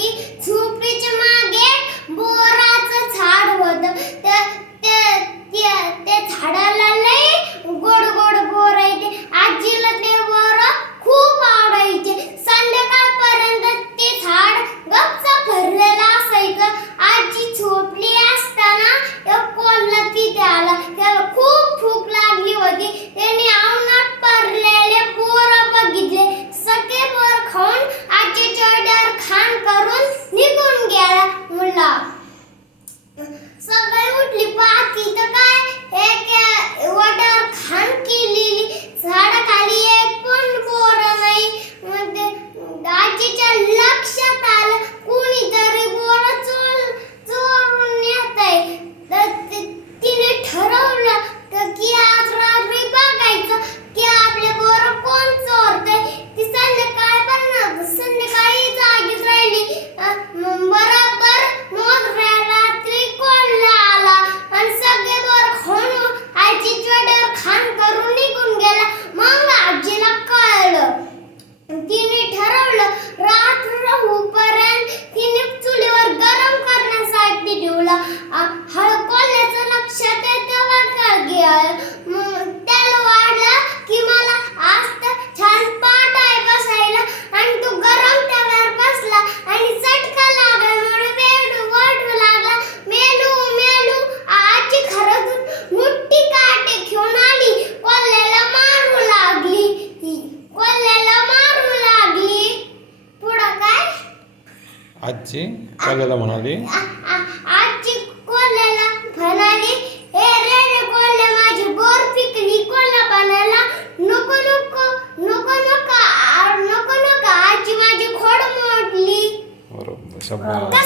होती. झोपडीच्या मागे बोराचं झाड होतं. त्या झाडाला लय गोड गोड बोर यायचे. आजीला ते बोर खूप आवडायचे. संध्याकाळपर्यंत ते झाड गच्च भरलेलं असायचं. आजी झोपली असताना एक कोल्हा तिथे आला. त्याला खूप भूक लागली होती. त्याने अंगणात पडलेले बोर बघितले. सगळे बोर खाऊन आजीच्या डोळ्यावर खाण करून निघून गेला. मुला सकाळी उठली पाहती तर काय एक वडावर खाण केलेली. झाडाखाली एक पण बोर नाही. मग आजीच्या लक्षात आलं कोणीतरी बोर चोरून नेतंय. तिने ठरवलं की आज रात्री बघायचं की आपले बोर कोण चोरतंय. ती संध्याकाळी जागीच राहिली. बरोबर मधल्या रात्री कोल्हा आला आणि सगळे बोर खाऊन आजीच्या डोळ्यावर खाण करून निघून गेला. मग आजीला कळलं. तिने ठरवलं रात्र होईपर्यंत तिने चुलीवर गरम करण्यासाठी ठेवलं. कोल्ह्याचं लक्षात तेव्हा त्याला वाटलं की मला आज तर छान पाट आहे बसायला आणि तो गरम तव्यावर बसला आणि चटका लागला म्हणून वाटू लागला. मेलू मेलू आजी घरातून मोठी काठी घेऊन आली. कोल्ह्याला मारू लागली. पुढं काय आजी कोल्ह्याला म्हणाली. आजी कोल्ह्याला म्हणाली, ए रे कोल्ह्या माझी बोर पिकली. कोल्हा म्हणाला, नको नको नको नको नको नको आजी माझी खोड मोडली. बरोबर.